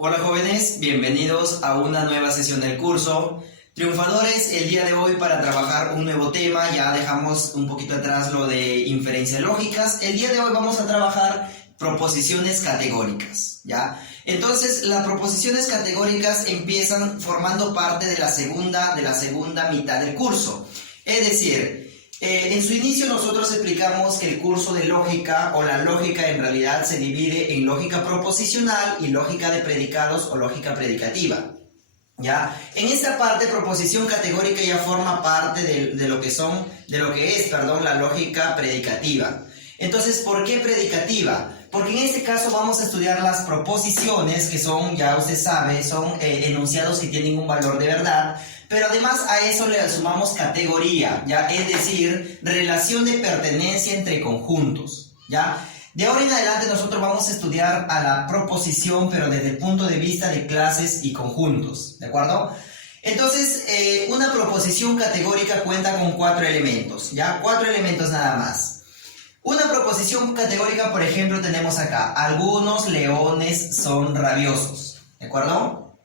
Hola jóvenes, bienvenidos a una nueva sesión del curso. Triunfadores, el día de hoy para trabajar un nuevo tema, ya dejamos un poquito atrás lo de inferencias lógicas. El día de hoy vamos a trabajar proposiciones categóricas, ¿ya? Entonces, las proposiciones categóricas empiezan formando parte de la segunda mitad del curso. Es decir, en su inicio nosotros explicamos que el curso de lógica o la lógica en realidad se divide en lógica proposicional y lógica de predicados o lógica predicativa. ¿Ya? En esta parte, proposición categórica ya forma parte de lo que es la lógica predicativa. Entonces, ¿por qué predicativa? Porque en este caso vamos a estudiar las proposiciones que son, ya usted sabe, son enunciados que tienen un valor de verdad, pero además a eso le sumamos categoría, ¿ya? Es decir, relación de pertenencia entre conjuntos, ¿ya? De ahora en adelante nosotros vamos a estudiar a la proposición, pero desde el punto de vista de clases y conjuntos, ¿de acuerdo? Entonces, una proposición categórica cuenta con 4 elementos, ¿ya? 4 elementos nada más. Una proposición categórica, por ejemplo, tenemos acá, algunos leones son rabiosos, ¿de acuerdo?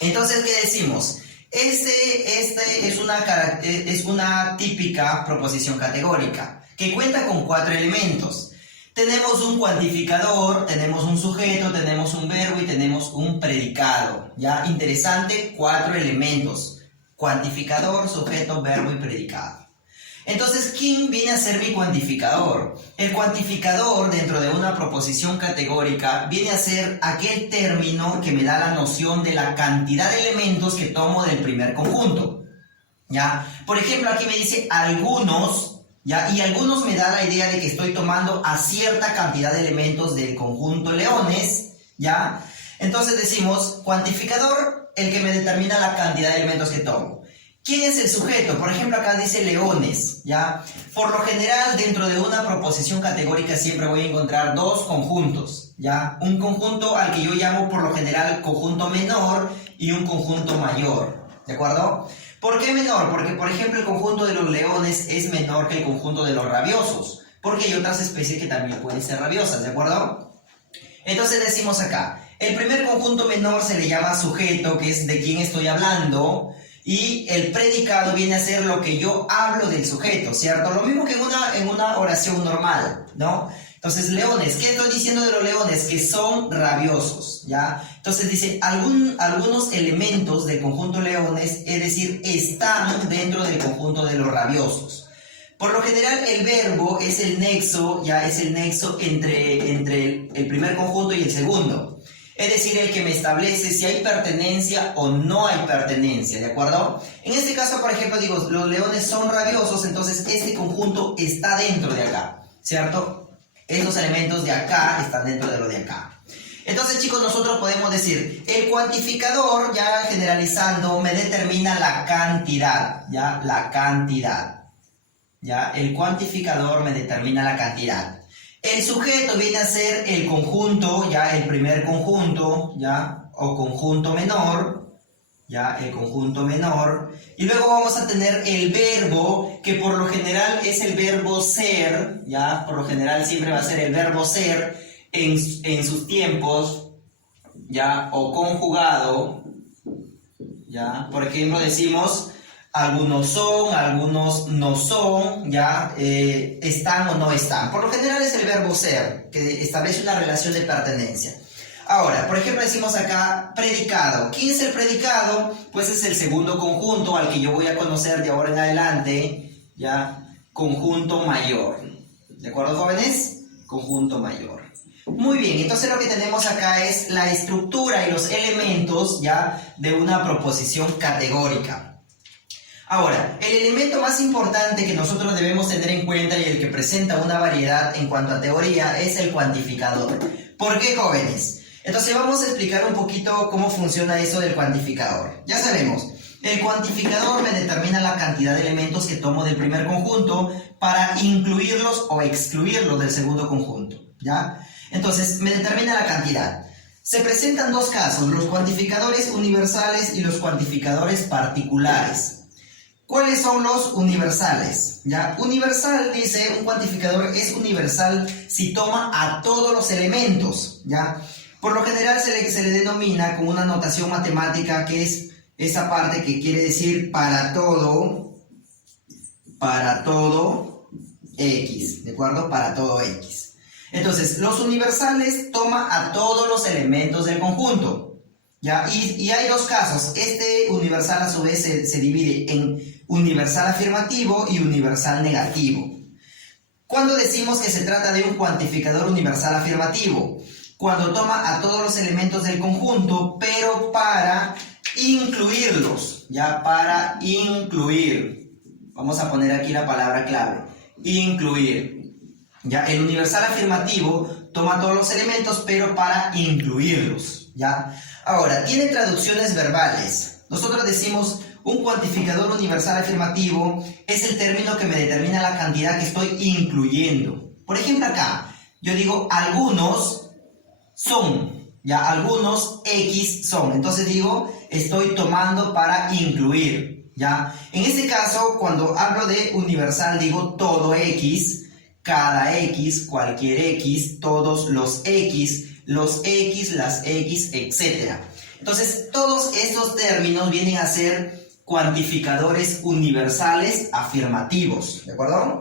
Entonces, ¿qué decimos? Este es una típica proposición categórica, que cuenta con 4 elementos. Tenemos un cuantificador, tenemos un sujeto, tenemos un verbo y tenemos un predicado, ¿ya? Interesante, 4 elementos, cuantificador, sujeto, verbo y predicado. Entonces, ¿quién viene a ser mi cuantificador? El cuantificador dentro de una proposición categórica viene a ser aquel término que me da la noción de la cantidad de elementos que tomo del primer conjunto, ¿ya? Por ejemplo, aquí me dice algunos, ¿ya? Y algunos me da la idea de que estoy tomando a cierta cantidad de elementos del conjunto leones, ¿ya? Entonces decimos, cuantificador, el que me determina la cantidad de elementos que tomo. ¿Quién es el sujeto? Por ejemplo, acá dice leones, ¿ya? Por lo general, dentro de una proposición categórica siempre voy a encontrar 2 conjuntos, ¿ya? Un conjunto al que yo llamo por lo general conjunto menor y un conjunto mayor, ¿de acuerdo? ¿Por qué menor? Porque, por ejemplo, el conjunto de los leones es menor que el conjunto de los rabiosos, porque hay otras especies que también pueden ser rabiosas, ¿de acuerdo? Entonces decimos acá, el primer conjunto menor se le llama sujeto, que es de quién estoy hablando, y el predicado viene a ser lo que yo hablo del sujeto, ¿cierto? Lo mismo que en una oración normal, ¿no? Entonces, leones, ¿qué estoy diciendo de los leones? Que son rabiosos, ¿ya? Entonces dice, algunos elementos del conjunto leones, es decir, están dentro del conjunto de los rabiosos. Por lo general, el verbo es el nexo, ya es el nexo entre el primer conjunto y el segundo. Es decir, el que me establece si hay pertenencia o no hay pertenencia, ¿de acuerdo? En este caso, por ejemplo, digo, los leones son rabiosos, entonces este conjunto está dentro de acá, ¿cierto? Estos elementos de acá están dentro de lo de acá. Entonces, chicos, nosotros podemos decir, el cuantificador, ya generalizando, me determina la cantidad, ¿ya? La cantidad, ¿ya? El cuantificador me determina la cantidad. El sujeto viene a ser el conjunto, ya el primer conjunto, ya, o conjunto menor, ya, el conjunto menor. Y luego vamos a tener el verbo, que por lo general es el verbo ser, ya, por lo general siempre va a ser el verbo ser en sus tiempos, ya, o conjugado, ya. Por ejemplo, decimos, algunos son, algunos no son, ¿ya? Están o no están. Por lo general es el verbo ser, que establece una relación de pertenencia. Ahora, por ejemplo, decimos acá predicado. ¿Quién es el predicado? Pues es el segundo conjunto al que yo voy a conocer de ahora en adelante, ¿ya? Conjunto mayor. ¿De acuerdo, jóvenes? Conjunto mayor. Muy bien, entonces lo que tenemos acá es la estructura y los elementos, ¿ya? De una proposición categórica. Ahora, el elemento más importante que nosotros debemos tener en cuenta y el que presenta una variedad en cuanto a teoría es el cuantificador. ¿Por qué, jóvenes? Entonces vamos a explicar un poquito cómo funciona eso del cuantificador. Ya sabemos, el cuantificador me determina la cantidad de elementos que tomo del primer conjunto para incluirlos o excluirlos del segundo conjunto, ¿ya? Entonces, me determina la cantidad. Se presentan 2 casos, los cuantificadores universales y los cuantificadores particulares. ¿Cuáles son los universales? ¿Ya? Universal, dice, un cuantificador es universal si toma a todos los elementos, ¿ya? Por lo general se le denomina con una notación matemática que es esa parte que quiere decir para todo X, ¿de acuerdo? Para todo X. Entonces, los universales toma a todos los elementos del conjunto, ¿ya? Y hay dos casos. Este universal a su vez se divide en universal afirmativo y universal negativo. ¿Cuándo decimos que se trata de un cuantificador universal afirmativo? Cuando toma a todos los elementos del conjunto, pero para incluirlos, ¿ya? Para incluir. Vamos a poner aquí la palabra clave. Incluir. ¿Ya? El universal afirmativo toma todos los elementos, pero para incluirlos, ¿ya? Ahora, tiene traducciones verbales. Nosotros decimos un cuantificador universal afirmativo es el término que me determina la cantidad que estoy incluyendo. Por ejemplo, acá, yo digo algunos son, ¿ya? Algunos X son. Entonces digo, estoy tomando para incluir, ¿ya? En este caso, cuando hablo de universal, digo todo X, cada X, cualquier X, todos los X, las X, etc. Entonces, todos estos términos vienen a ser cuantificadores universales afirmativos, ¿de acuerdo?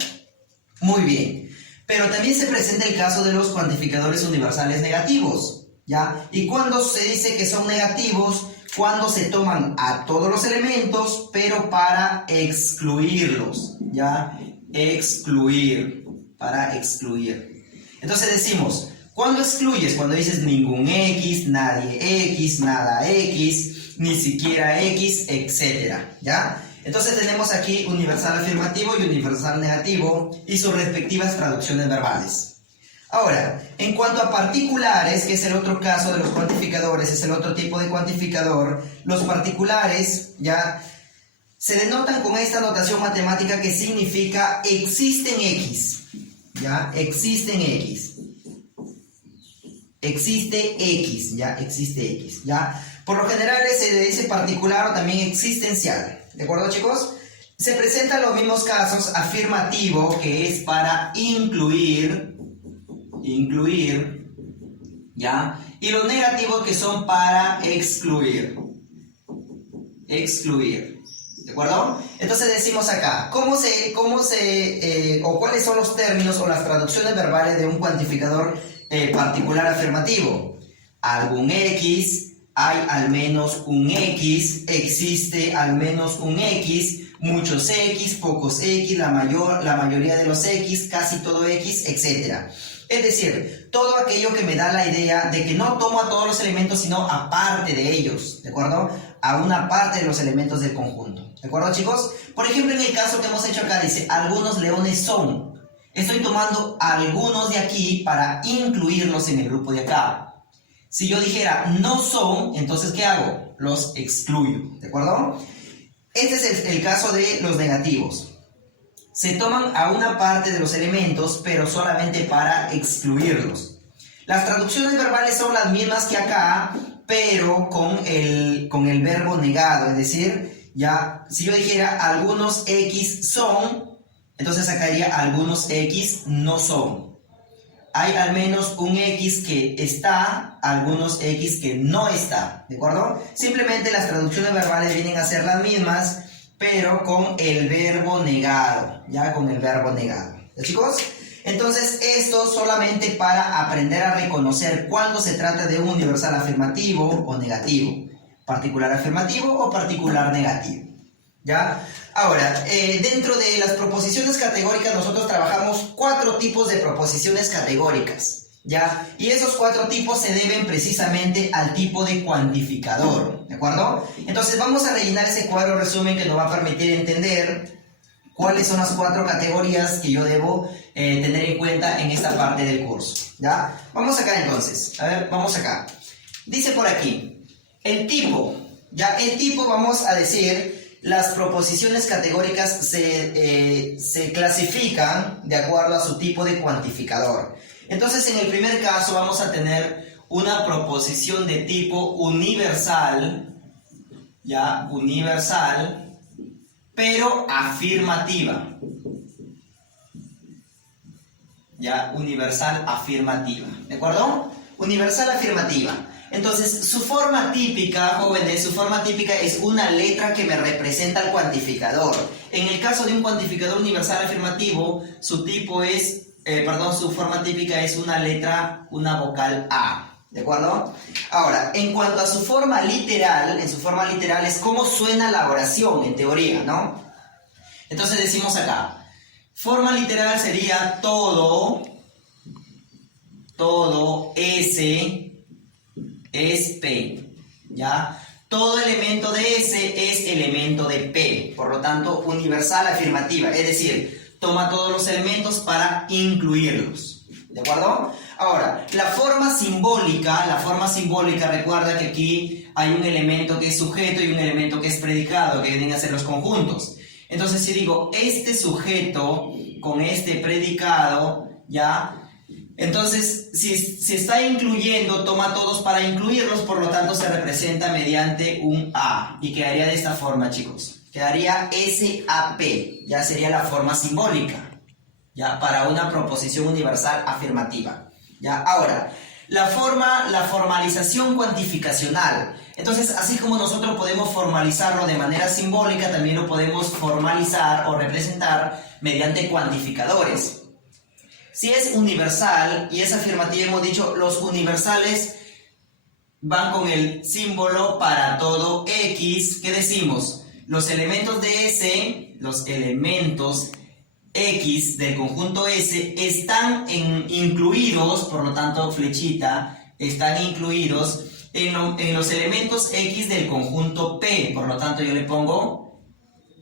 Muy bien. Pero también se presenta el caso de los cuantificadores universales negativos, ¿ya? Y cuando se dice que son negativos, cuando se toman a todos los elementos, pero para excluirlos, ¿ya? Excluir, para excluir. Entonces decimos, ¿cuándo excluyes? Cuando dices ningún X, nadie X, nada X, ni siquiera X, etc. ¿Ya? Entonces tenemos aquí universal afirmativo y universal negativo y sus respectivas traducciones verbales. Ahora, en cuanto a particulares, que es el otro caso de los cuantificadores, es el otro tipo de cuantificador, los particulares ya se denotan con esta notación matemática que significa existen X, ¿ya? Existen X. Existe X, ¿ya? Existe X, ¿ya? Por lo general se le dice particular o también existencial, ¿de acuerdo, chicos? Se presentan los mismos casos, afirmativo, que es para incluir, ¿ya? Y los negativos que son para excluir, ¿de acuerdo? Entonces decimos acá, o cuáles son los términos o las traducciones verbales de un cuantificador particular afirmativo? Algún X, hay al menos un X, existe al menos un X, muchos X, pocos X, la mayoría de los X, casi todo X, etc. Es decir, todo aquello que me da la idea de que no tomo a todos los elementos, sino a parte de ellos, ¿de acuerdo? A una parte de los elementos del conjunto, ¿de acuerdo, chicos? Por ejemplo, en el caso que hemos hecho acá, dice, algunos leones son. Estoy tomando algunos de aquí para incluirlos en el grupo de acá. Si yo dijera no son, entonces ¿qué hago? Los excluyo, ¿de acuerdo? Este es el caso de los negativos. Se toman a una parte de los elementos, pero solamente para excluirlos. Las traducciones verbales son las mismas que acá, pero con el verbo negado, es decir, ya si yo dijera algunos X son, entonces sacaría algunos X no son. Hay al menos un X que está, algunos X que no está, ¿de acuerdo? Simplemente las traducciones verbales vienen a ser las mismas, pero con el verbo negado, ya con el verbo negado. ¿Ya, chicos? Entonces, esto solamente para aprender a reconocer cuándo se trata de un universal afirmativo o negativo, particular afirmativo o particular negativo. ¿Ya? Ahora, dentro de las proposiciones categóricas nosotros trabajamos 4 tipos de proposiciones categóricas, ¿ya? Y esos 4 tipos se deben precisamente al tipo de cuantificador, ¿de acuerdo? Entonces vamos a rellenar ese cuadro resumen que nos va a permitir entender cuáles son las 4 categorías que yo debo tener en cuenta en esta parte del curso, ¿ya? Vamos acá entonces, a ver, vamos acá. Dice por aquí, el tipo, ¿ya? El tipo vamos a decir... Las proposiciones categóricas se clasifican de acuerdo a su tipo de cuantificador. Entonces, en el primer caso vamos a tener una proposición de tipo universal, ¿ya? Universal, pero afirmativa. ¿Ya? Universal afirmativa. ¿De acuerdo? Universal afirmativa. Entonces, su forma típica, jóvenes, su forma típica es una letra que me representa al cuantificador. En el caso de un cuantificador universal afirmativo, su tipo es, su forma típica es una letra, una vocal A. ¿De acuerdo? Ahora, en cuanto a su forma literal, en su forma literal es cómo suena la oración, en teoría, ¿no? Entonces decimos acá, forma literal sería todo S es P, ¿ya? Todo elemento de S es elemento de P, por lo tanto, universal afirmativa, es decir, toma todos los elementos para incluirlos, ¿de acuerdo? Ahora, la forma simbólica, recuerda que aquí hay un elemento que es sujeto y un elemento que es predicado, que vienen a ser los conjuntos. Entonces, si digo, este sujeto con este predicado, ¿ya? Entonces, si está incluyendo, toma todos para incluirlos, por lo tanto se representa mediante un A. Y quedaría de esta forma, chicos. Quedaría SAP, ya sería la forma simbólica, ya, para una proposición universal afirmativa. Ya, ahora, la formalización cuantificacional. Entonces, así como nosotros podemos formalizarlo de manera simbólica, también lo podemos formalizar o representar mediante cuantificadores. Si es universal y es afirmativa, hemos dicho, los universales van con el símbolo para todo X. ¿Qué decimos? Los elementos de S, los elementos X del conjunto S están incluidos, por lo tanto, flechita, están incluidos en los elementos X del conjunto P. Por lo tanto, yo le pongo,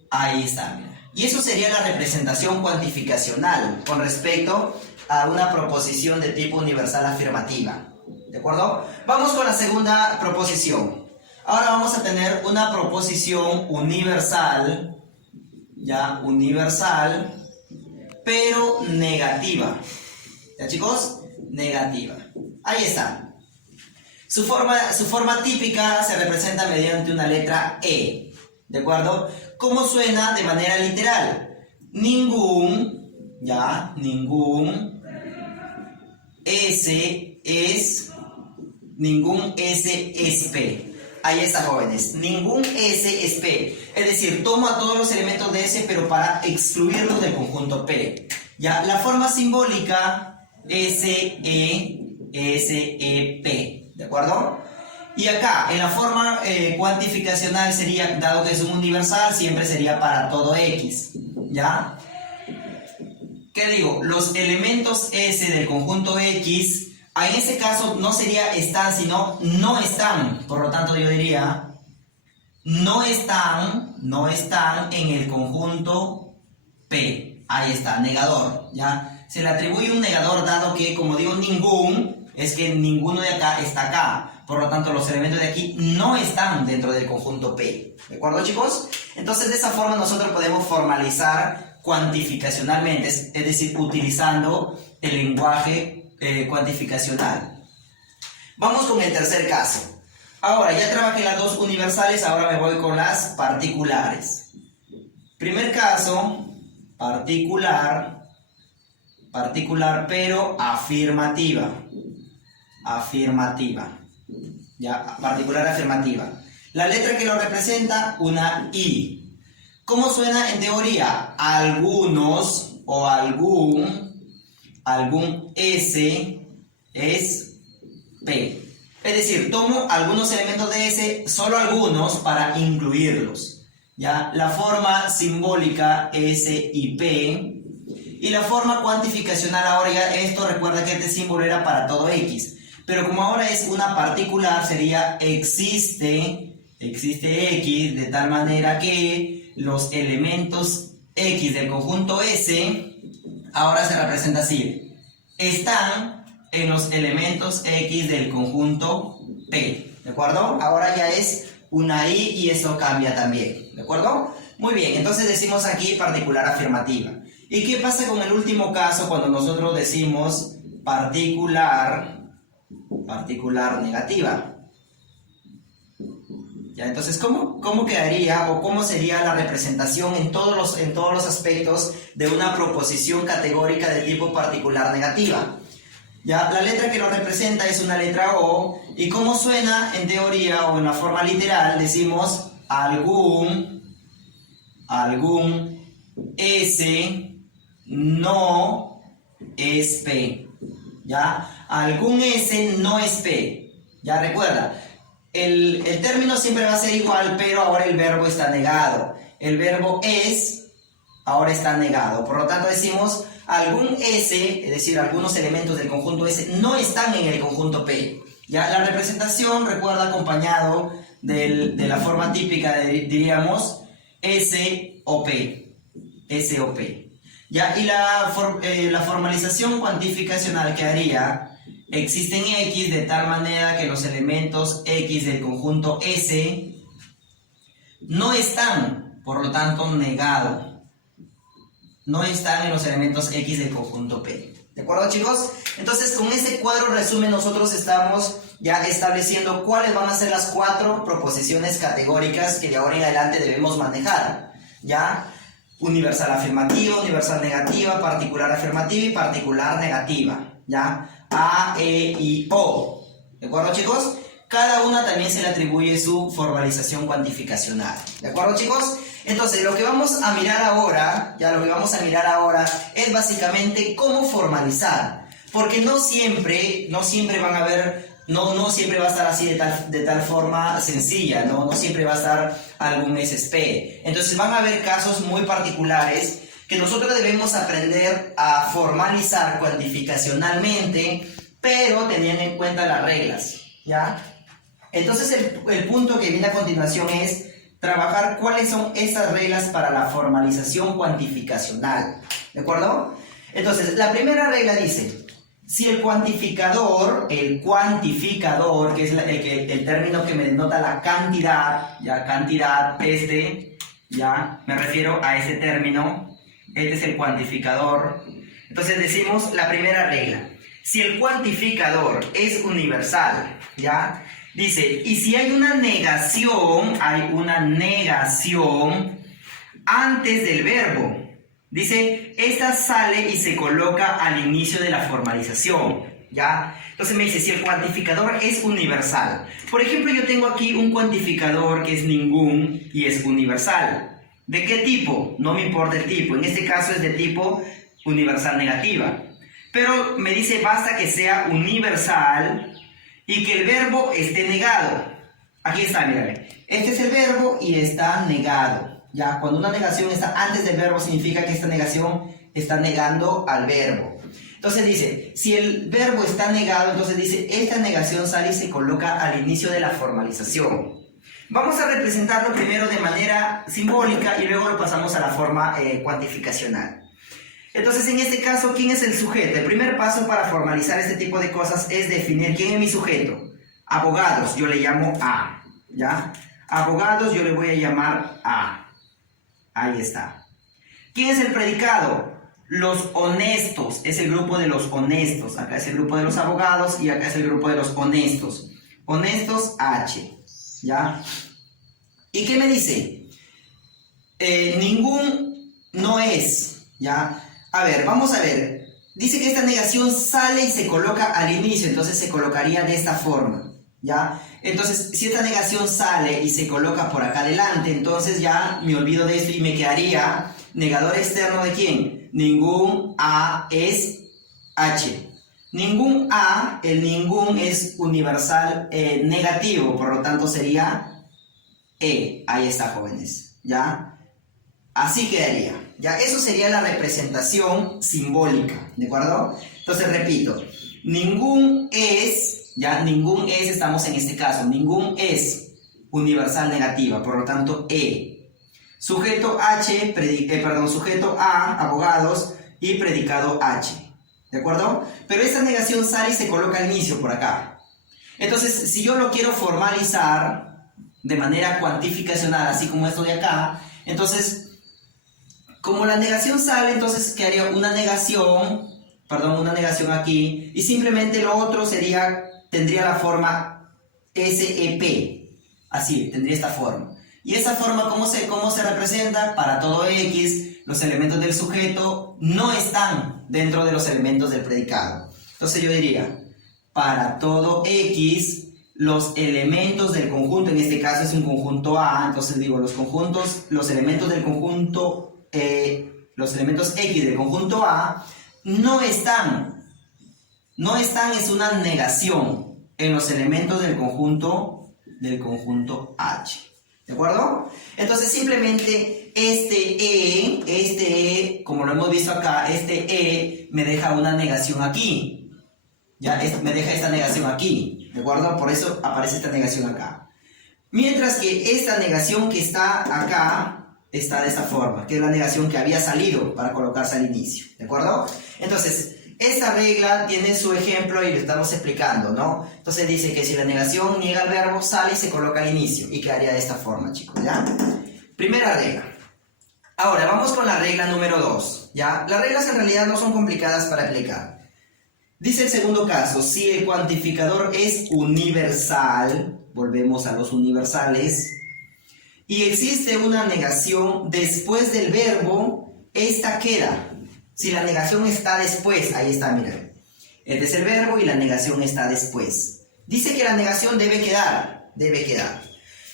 ahí está. Y eso sería la representación cuantificacional con respecto a una proposición de tipo universal afirmativa. ¿De acuerdo? Vamos con la segunda proposición. Ahora vamos a tener una proposición universal, ya, universal, pero negativa. ¿Ya, chicos? Negativa. Ahí está. Su forma típica se representa mediante una letra E. ¿De acuerdo? ¿Cómo suena de manera literal? Ningún S es P. Ahí está, jóvenes. Ningún S es P. Es decir, toma todos los elementos de S, pero para excluirlos del conjunto P. Ya, la forma simbólica SEP. ¿De acuerdo? Y acá, en la forma cuantificacional sería, dado que es un universal, siempre sería para todo X. ¿Ya? ¿Qué digo? Los elementos S del conjunto X, en ese caso no sería están, sino no están. Por lo tanto, yo diría, no están en el conjunto P. Ahí está, negador. ¿Ya? Se le atribuye un negador dado que, como digo, ningún, es que ninguno de acá está acá. Por lo tanto, los elementos de aquí no están dentro del conjunto P. ¿De acuerdo, chicos? Entonces, de esa forma nosotros podemos formalizar cuantificacionalmente, es decir, utilizando el lenguaje cuantificacional. Vamos con el tercer caso. Ahora, ya trabajé las dos universales, ahora me voy con las particulares. Primer caso, particular, pero afirmativa. Ya, particular afirmativa. La letra que lo representa, una I. ¿Cómo suena en teoría? Algunos o algún S es P. Es decir, tomo algunos elementos de S, solo algunos, para incluirlos. ¿Ya? La forma simbólica S y P. Y la forma cuantificacional, ahora ya esto, recuerda que este símbolo era para todo X. Pero como ahora es una particular, sería existe X, de tal manera que los elementos X del conjunto S, ahora se representa así. Están en los elementos X del conjunto P. ¿De acuerdo? Ahora ya es una I y eso cambia también. ¿De acuerdo? Muy bien, entonces decimos aquí particular afirmativa. ¿Y qué pasa con el último caso cuando nosotros decimos particular negativa? ¿Ya? Entonces, ¿cómo quedaría o cómo sería la representación en todos los aspectos de una proposición categórica de tipo particular negativa? Ya, la letra que lo representa es una letra O, y como suena en teoría o en la forma literal, decimos algún S no es P, ¿ya? Algún S no es P, ¿ya? Recuerda, el término siempre va a ser igual, pero ahora el verbo está negado. El verbo es, ahora está negado. Por lo tanto decimos, algún S, es decir, algunos elementos del conjunto S, no están en el conjunto P. ¿Ya? La representación, recuerda, acompañado de la forma típica, diríamos, S o P. S o P. ¿Ya? Y la formalización cuantificacional que haría, existen X de tal manera que los elementos X del conjunto S no están, por lo tanto, negado. No están en los elementos X del conjunto P. ¿De acuerdo, chicos? Entonces, con ese cuadro resumen nosotros estamos ya estableciendo cuáles van a ser las 4 proposiciones categóricas que de ahora en adelante debemos manejar. ¿Ya? Universal afirmativa, universal negativa, particular afirmativa y particular negativa. ¿Ya? A, E, I, O. ¿De acuerdo, chicos? Cada una también se le atribuye su formalización cuantificacional. ¿De acuerdo, chicos? Entonces, lo que vamos a mirar ahora, es básicamente cómo formalizar. Porque no siempre van a haber, no siempre va a estar así de tal forma sencilla, no siempre va a estar algún SSP. Entonces, van a haber casos muy particulares que nosotros debemos aprender a formalizar cuantificacionalmente, pero teniendo en cuenta las reglas, ¿ya? Entonces, el punto que viene a continuación es trabajar cuáles son esas reglas para la formalización cuantificacional, ¿de acuerdo? Entonces, la primera regla dice, si el cuantificador, que es el término que me denota la cantidad, ya cantidad, ya me refiero a ese término, este es el cuantificador. Entonces decimos la primera regla, si el cuantificador es universal, ya, dice, y si hay una negación antes del verbo, dice, esta sale y se coloca al inicio de la formalización, ¿ya? Entonces me dice, si el cuantificador es universal. Por ejemplo, yo tengo aquí un cuantificador que es ningún y es universal. ¿De qué tipo? No me importa el tipo. En este caso es de tipo universal negativa. Pero me dice, basta que sea universal y que el verbo esté negado. Aquí está, mírame. Este es el verbo y está negado. Ya, cuando una negación está antes del verbo, significa que esta negación está negando al verbo. Entonces dice, si el verbo está negado, entonces dice, esta negación sale y se coloca al inicio de la formalización. Vamos a representarlo primero de manera simbólica y luego lo pasamos a la forma cuantificacional. Entonces, en este caso, ¿quién es el sujeto? El primer paso para formalizar este tipo de cosas es definir quién es mi sujeto. Abogados, yo le llamo A, ¿ya? Abogados, yo le voy a llamar A. Ahí está. ¿Quién es el predicado? Los honestos, es el grupo de los honestos. Acá es el grupo de los abogados y acá es el grupo de los honestos. Honestos, H, ¿ya? ¿Y qué me dice? Ningún no es, ¿ya? A ver, vamos a ver. Dice que esta negación sale y se coloca al inicio, entonces se colocaría de esta forma, ¿ya? Entonces, si esta negación sale y se coloca por acá adelante, entonces ya me olvido de esto y me quedaría negador externo ¿de quién? Ningún A es H. Ningún A, el ningún es universal negativo, por lo tanto sería E. Ahí está, jóvenes, ¿ya? Así quedaría, ¿ya? Eso sería la representación simbólica, ¿de acuerdo? Entonces, repito, ningún es, ya, ningún es, estamos en este caso, ningún es universal negativa, por lo tanto, E. Sujeto H, sujeto A, abogados, y predicado H, ¿de acuerdo? Pero esta negación sale y se coloca al inicio, por acá. Entonces, si yo lo quiero formalizar de manera cuantificacional, así como esto de acá, entonces, como la negación sale, entonces quedaría una negación aquí, y simplemente lo otro tendría la forma SEP, así, tendría esta forma. Y esa forma, ¿cómo se representa? Para todo X, los elementos del sujeto no están dentro de los elementos del predicado. Entonces yo diría, para todo X, los elementos del conjunto, en este caso es un conjunto A, entonces digo, los elementos del conjunto, los elementos X del conjunto A, no están, es una negación en los elementos del conjunto H. ¿De acuerdo? Entonces simplemente este E, como lo hemos visto acá, este E me deja una negación aquí. Ya, me deja esta negación aquí. ¿De acuerdo? Por eso aparece esta negación acá. Mientras que esta negación que está acá está de esta forma, que es la negación que había salido para colocarse al inicio. ¿De acuerdo? Entonces, esta regla tiene su ejemplo y lo estamos explicando, ¿no? Entonces dice que si la negación niega el verbo, sale y se coloca al inicio. Y quedaría de esta forma, chicos, ¿ya? Primera regla. Ahora, vamos con la regla número 2, ¿ya? Las reglas en realidad no son complicadas para aplicar. Dice el segundo caso, si el cuantificador es universal, volvemos a los universales, y existe una negación después del verbo, esta queda. Si la negación está después, ahí está, miren. Este es el verbo y la negación está después. Dice que la negación debe quedar.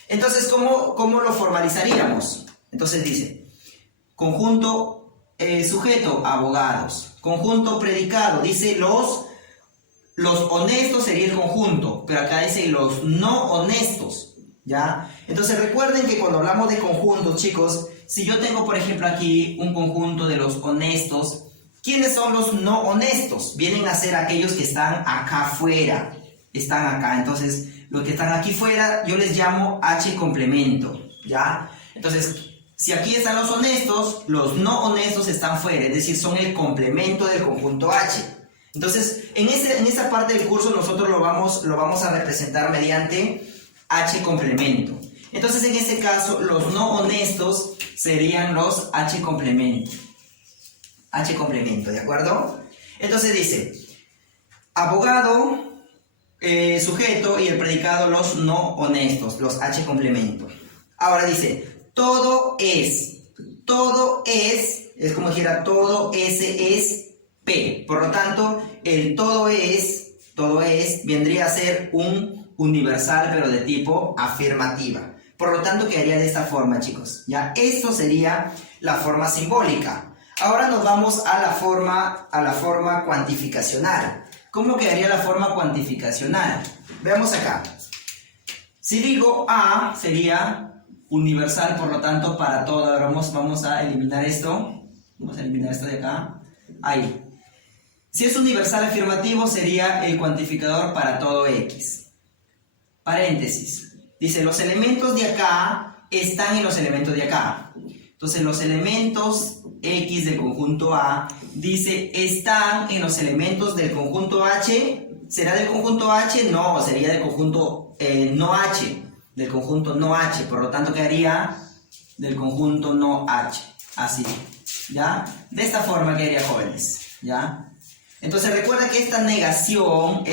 Entonces, ¿cómo lo formalizaríamos? Entonces dice, conjunto sujeto, abogados. Conjunto predicado, dice los honestos sería el conjunto, pero acá dice los no honestos, ¿ya? Entonces recuerden que cuando hablamos de conjuntos, chicos, si yo tengo, por ejemplo, aquí un conjunto de los honestos, ¿quiénes son los no honestos? Vienen a ser aquellos que están acá afuera, están acá. Entonces, los que están aquí fuera, yo les llamo H complemento, ¿ya? Entonces, si aquí están los honestos, los no honestos están fuera, es decir, son el complemento del conjunto H. Entonces, en esta parte del curso nosotros lo vamos a representar mediante H complemento. Entonces, en este caso, los no honestos serían los H complemento. H complemento, ¿de acuerdo? Entonces dice, abogado, sujeto y el predicado los no honestos, los H complemento. Ahora dice, todo es como dijera, todo S es P. Por lo tanto, el todo es vendría a ser un universal, pero de tipo afirmativa. Por lo tanto, quedaría de esta forma, chicos. ¿Ya? Esto sería la forma simbólica. Ahora nos vamos a la forma cuantificacional. ¿Cómo quedaría la forma cuantificacional? Veamos acá. Si digo A, sería universal, por lo tanto, para todo. Ahora vamos a eliminar esto. Vamos a eliminar esto de acá. Ahí. Si es universal afirmativo, sería el cuantificador para todo X. Paréntesis. Dice, los elementos de acá están en los elementos de acá. Entonces, los elementos X del conjunto A, dice, están en los elementos del conjunto H. ¿Será del conjunto H? No, sería del conjunto no H. Del conjunto no H. Por lo tanto, quedaría del conjunto no H. Así. ¿Ya? De esta forma quedaría, jóvenes. ¿Ya? Entonces, recuerda que esta negación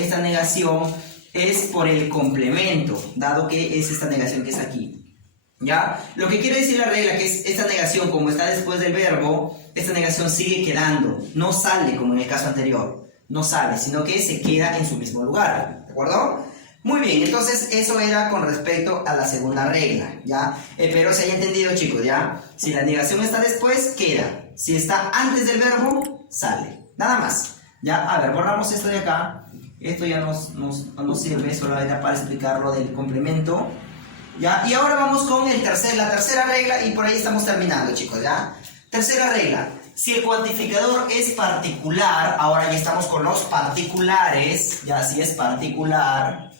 es por el complemento, dado que es esta negación que está aquí, ¿ya? Lo que quiere decir la regla, que es esta negación, como está después del verbo, esta negación sigue quedando, no sale como en el caso anterior, no sale, sino que se queda en su mismo lugar, ¿de acuerdo? Muy bien, entonces eso era con respecto a la segunda regla, ¿ya? Espero se haya entendido, chicos, ¿ya? Si la negación está después, queda. Si está antes del verbo, sale. Nada más, ¿ya? A ver, borramos esto de acá. Esto ya no nos sirve, solamente para explicar lo del complemento, ¿ya? Y ahora vamos con la tercera regla y por ahí estamos terminando, chicos, ¿ya? Tercera regla. Si el cuantificador es particular, ahora ya estamos con los particulares, ya si es particular,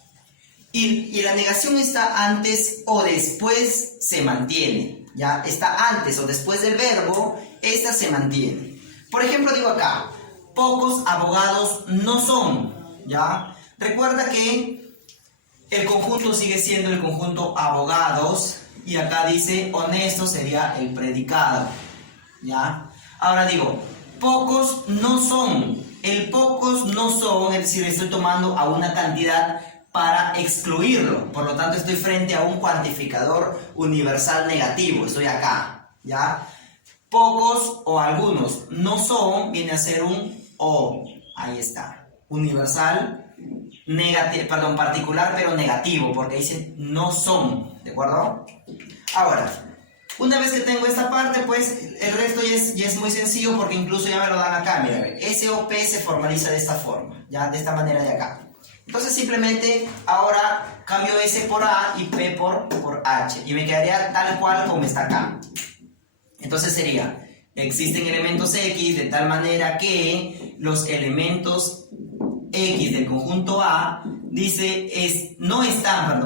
y la negación está antes o después, se mantiene, ¿ya? Está antes o después del verbo, esta se mantiene. Por ejemplo, digo acá, pocos abogados no son, ¿ya? Recuerda que el conjunto sigue siendo el conjunto abogados y acá dice honesto sería el predicado, ¿ya? Ahora digo, pocos no son. El pocos no son, es decir, estoy tomando a una cantidad para excluirlo. Por lo tanto, estoy frente a un cuantificador universal negativo. Estoy acá, ¿ya? Pocos o algunos no son, viene a ser un o. Ahí está. universal, particular pero negativo, porque dice no son, ¿de acuerdo? Ahora, una vez que tengo esta parte, pues el resto ya es muy sencillo, porque incluso ya me lo dan acá, mira, SOP se formaliza de esta forma, ya de esta manera de acá. Entonces simplemente ahora cambio S por A y P por H, y me quedaría tal cual como está acá. Entonces sería, existen elementos X de tal manera que los elementos X del conjunto A, dice, no están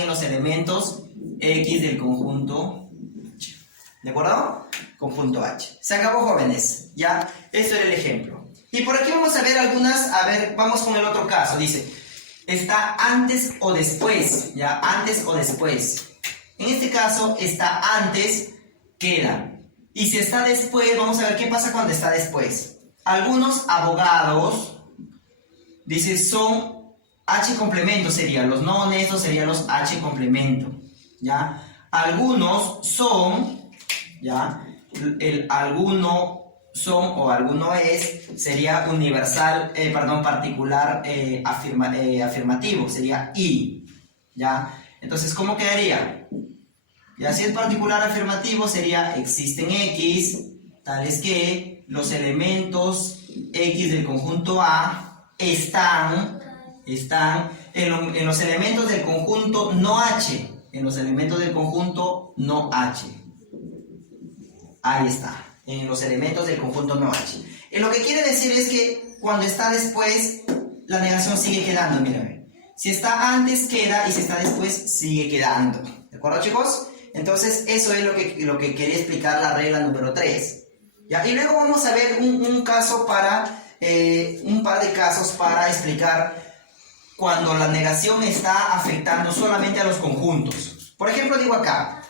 en los elementos X del conjunto H. ¿De acuerdo? Conjunto H. Se acabó, jóvenes. Ya, esto era el ejemplo. Y por aquí vamos a ver algunas, vamos con el otro caso. Dice, está antes o después, ya, antes o después. En este caso, está antes, queda. Y si está después, vamos a ver qué pasa cuando está después. Algunos abogados, dice, son H complemento, serían los no honestos, serían los H complemento, ¿ya? Algunos son, ¿ya? El alguno son o alguno es, sería universal, particular afirmativo, sería I, ¿ya? Entonces, ¿cómo quedaría? Ya, si es particular afirmativo, sería existen X, tales que los elementos X del conjunto A están en los elementos del conjunto no H, en los elementos del conjunto no H. Ahí está, en los elementos del conjunto no H. Lo que quiere decir es que cuando está después, la negación sigue quedando, mírame. Si está antes, queda, y si está después, sigue quedando. ¿De acuerdo, chicos? Entonces, eso es lo que quería explicar la regla número 3. ¿Ya? Y luego vamos a ver un caso un par de casos para explicar cuando la negación está afectando solamente a los conjuntos. Por ejemplo, digo acá,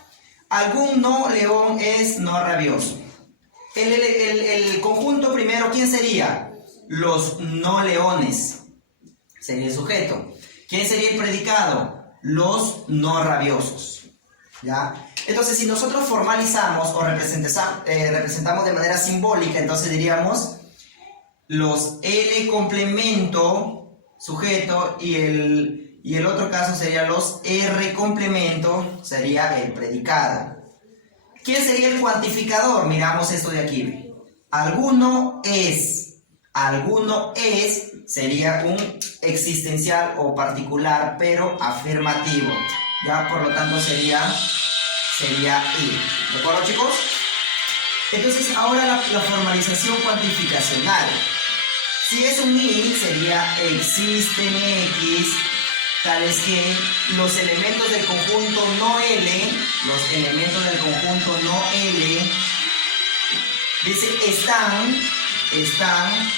algún no león es no rabioso. El conjunto primero, ¿quién sería? Los no leones. Sería el sujeto. ¿Quién sería el predicado? Los no rabiosos. ¿Ya? Entonces, si nosotros formalizamos o representamos de manera simbólica, entonces diríamos los L complemento sujeto y el otro caso sería los R complemento, sería el predicado. ¿Quién sería el cuantificador? Miramos esto de aquí. Alguno es sería un existencial o particular pero afirmativo. Ya, por lo tanto sería I. ¿De acuerdo, chicos? Entonces, ahora la formalización cuantificacional. Si es un I, sería existen X, tales que los elementos del conjunto no L, dice, están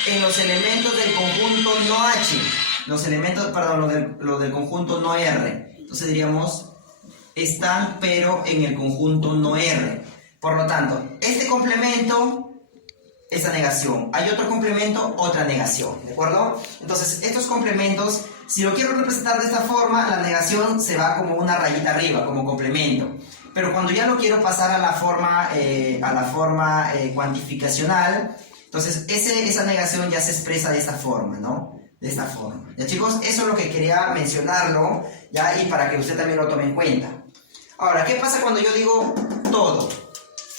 en los elementos del conjunto no H, los del conjunto no R. Entonces diríamos, están pero en el conjunto no R. Por lo tanto, este complemento, esta negación. Hay otro complemento, otra negación. ¿De acuerdo? Entonces, estos complementos, si lo quiero representar de esta forma, la negación se va como una rayita arriba, como complemento. Pero cuando ya lo quiero pasar a la forma cuantificacional, entonces esa negación ya se expresa de esta forma, ¿no? De esta forma. Ya, chicos, eso es lo que quería mencionarlo, ya, y para que usted también lo tome en cuenta. Ahora, ¿qué pasa cuando yo digo todo?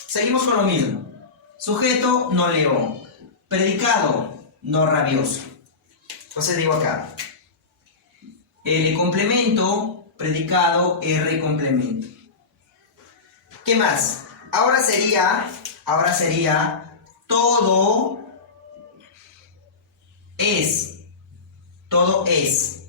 Seguimos con lo mismo. Sujeto, no león. Predicado, no rabioso. Entonces digo acá, L complemento, predicado, R complemento. ¿Qué más? Ahora sería todo es. Todo es.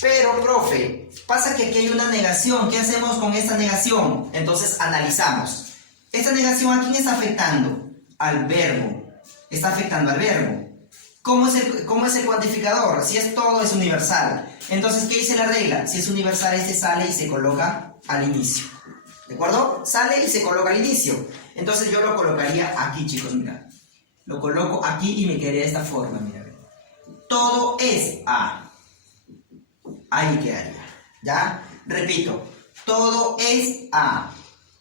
Pero, profe, pasa que aquí hay una negación. ¿Qué hacemos con esta negación? Entonces analizamos. ¿Esta negación a quién está afectando? Al verbo. Está afectando al verbo. ¿Cómo es el cuantificador? Si es todo, es universal. Entonces, ¿qué dice la regla? Si es universal, este sale y se coloca al inicio. ¿De acuerdo? Sale y se coloca al inicio. Entonces yo lo colocaría aquí, chicos, mira. Lo coloco aquí y me quedaría de esta forma, mira. Todo es A. Ahí quedaría. ¿Ya? Repito. Todo es A.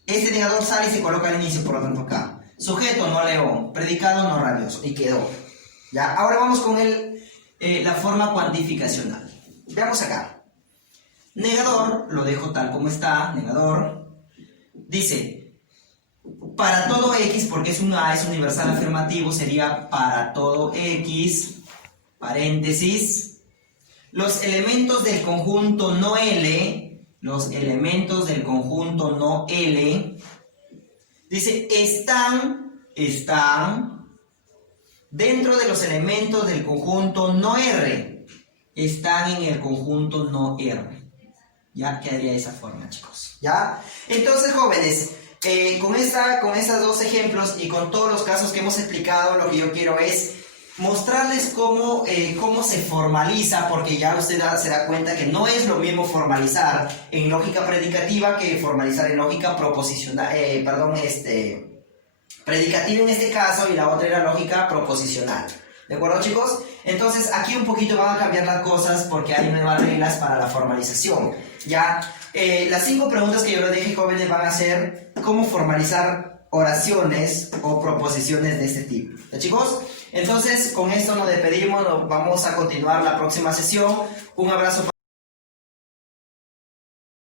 Este negador sale y se coloca al inicio, por lo tanto acá. Sujeto, no león. Predicado, no rabioso. Y quedó. ¿Ya? Ahora vamos con la forma cuantificacional. Veamos acá. Negador, lo dejo tal como está, negador. Dice, para todo X, porque es un A, es universal afirmativo, sería para todo X, paréntesis, los elementos del conjunto no L, los elementos del conjunto no L, dice, están dentro de los elementos del conjunto no R, están en el conjunto no R. Ya quedaría de esa forma, chicos. ¿Ya? Entonces, jóvenes, con estos dos ejemplos y con todos los casos que hemos explicado, lo que yo quiero es mostrarles cómo se formaliza, porque ya usted se da cuenta que no es lo mismo formalizar en lógica predicativa que formalizar en lógica proposicional, predicativa en este caso, y la otra era lógica proposicional. ¿De acuerdo, chicos? Entonces, aquí un poquito van a cambiar las cosas porque hay nuevas reglas para la formalización. Ya, las 5 preguntas que yo les dije, jóvenes, van a ser cómo formalizar oraciones o proposiciones de este tipo. ¿Ya, chicos? Entonces, con esto nos despedimos, vamos a continuar la próxima sesión. Un abrazo.